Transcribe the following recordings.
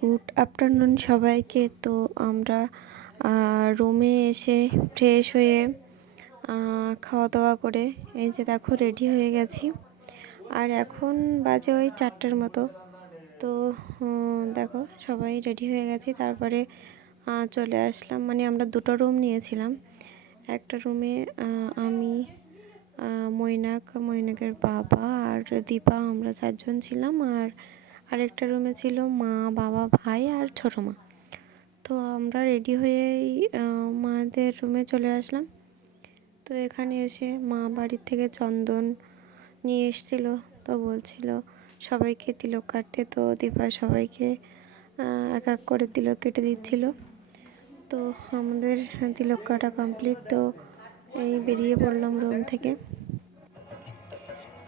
Good afternoon সবাইকে। তো আমরা রুমে এসে ফ্রেশ হয়ে খাওয়া দাওয়া করে এই যে দেখো রেডি হয়ে গেছি। আর এখন বাজে ওই চারটের মতো। তো দেখো সবাই রেডি হয়ে গেছি। তারপরে চলে আসলাম। মানে আমরা দুটো রুম নিয়েছিলাম। একটা রুমে আমি মৈনাক, মৈনাকের বাবা আর দীপা, আমরা চারজন ছিলাম। আর আরেকটা রুমে ছিল মা, বাবা, ভাই আর ছোটো মা। তো আমরা রেডি হয়েই মাদের রুমে চলে আসলাম। তো এখানে এসে মা বাড়ির থেকে চন্দন নিয়ে এসেছিল। তো বলছিল, সবাইকে তিলক কাটতে। তো দীপা সবাইকে এক এক করে তিলক কেটে দিচ্ছিল। তো আমাদের তিলক কাটা কমপ্লিট। তো এই বেরিয়ে পড়লাম রুম থেকে।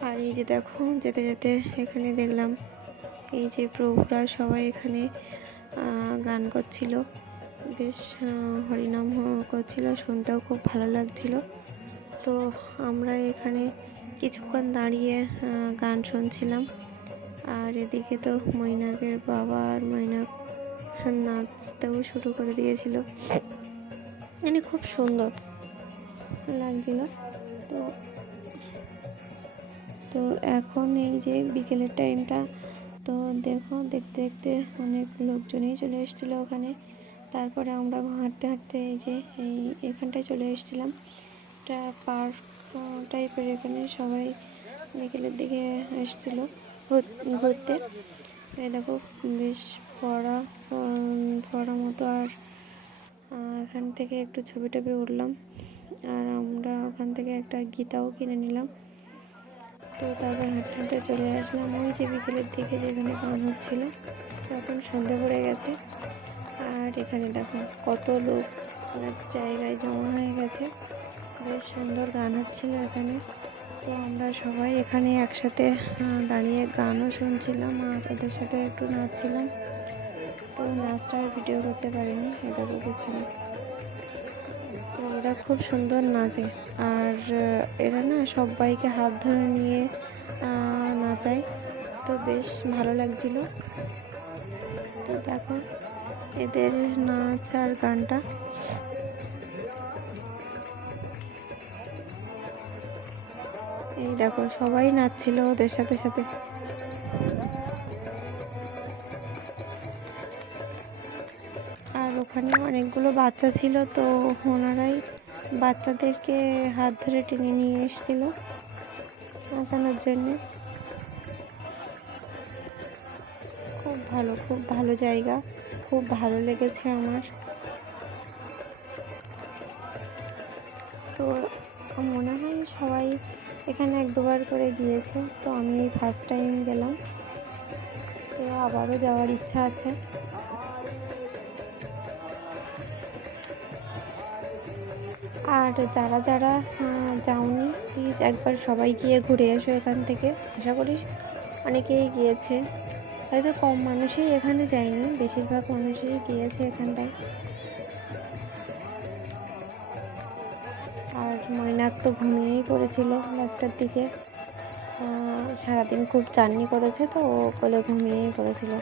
আর এই যে দেখো, যেতে যেতে এখানে দেখলাম এই যে প্রভুরা সবাই এখানে গান করছিল। বেশ হরিনাম করছিল, শুনতেও খুব ভালো লাগছিল। তো আমরা এখানে কিছুক্ষণ দাঁড়িয়ে গান শুনছিলাম। আর এদিকে তো মৈনাকের বাবা আর মৈনাক নাচতেও শুরু করে দিয়েছিল। মানে খুব সুন্দর লাগছিল। তো তো এখন এই যে বিকেলের টাইমটা তো দেখো, দেখতে দেখতে অনেক লোকজনই চলে এসেছিল ওখানে। তারপরে আমরা হাঁটতে হাঁটতে এই যে এই এখানটায় চলে এসেছিলাম। একটা পার্ক টাইপের এখানে সবাই বিকেলের দিকে এসেছিল ঘুর- ঘুরতে। এই দেখো, বেশ পড়া পড়া মতো আর এখান থেকে একটু ছবি টবি উঠলাম। আর আমরা ওখান থেকে একটা গীতাও কিনে নিলাম। তো তারপর হাঁটতে হাঁটতে চলে আসলাম। ওই যে বিকেলের দিকে যেখানে গান হচ্ছিল তখন সন্ধে পড়ে গেছে। আর এখানে দেখো কত লোক জায়গায় জমা হয়ে গেছে। বেশ সুন্দর গান হচ্ছিল এখানে। তো আমরা সবাই এখানে একসাথে দাঁড়িয়ে গানও শুনছিলাম আর ওদের সাথে একটু নাচছিলাম। তো নাচটা ভিডিও করতে পারিনি এদের পিছনে তো এরা খুব সুন্দর নাচে। আর এরা না সবাইকে হাত ধরে নিয়ে নাচায়। তো বেশ ভালো লাগছিল। তো দেখো, এদের নাচ আর গানটা। এই দেখো, সবাই নাচছিল ওদের সাথে সাথে। ওখানে অনেকগুলো বাচ্চা ছিল, তো ওনারাই বাচ্চাদেরকে হাত ধরে টেনে নিয়ে এসেছিল নাচানোর জন্যে। খুব ভালো খুব ভালো জায়গা, খুব ভালো লেগেছে আমার। তো মনে হয় সবাই এখানে এক দুবার করে গিয়েছে, তো আমি ফার্স্ট টাইম গেলাম। তো আবারও যাওয়ার ইচ্ছা আছে। আর যারা যারা যাওনি প্লিজ একবার সবাই গিয়ে ঘুরে এসো এখান থেকে। আশা করি অনেকেই গিয়েছে। হয়তো কম মানুষই এখানে যায়নি, বেশিরভাগ মানুষই গিয়েছে এখানটায়। আর ময়নাক তো ঘুমিয়েই পড়েছিল লাস্টের দিকে। সারাদিন খুব জার্নি করেছে তো, ও কোলে ঘুমিয়েই পড়েছিল।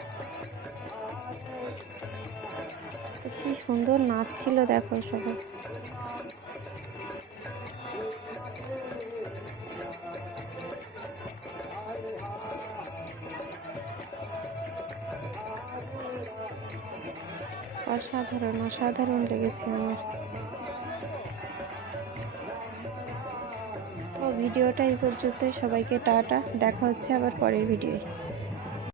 কি সুন্দর নাচছিল দেখো সবাই। অসাধারণ অসাধারণ লেগেছে আমার। তো ভিডিওটা এই পর্যন্ত সবাইকে টাটা। দেখা হচ্ছে আবার পরের ভিডিওয়।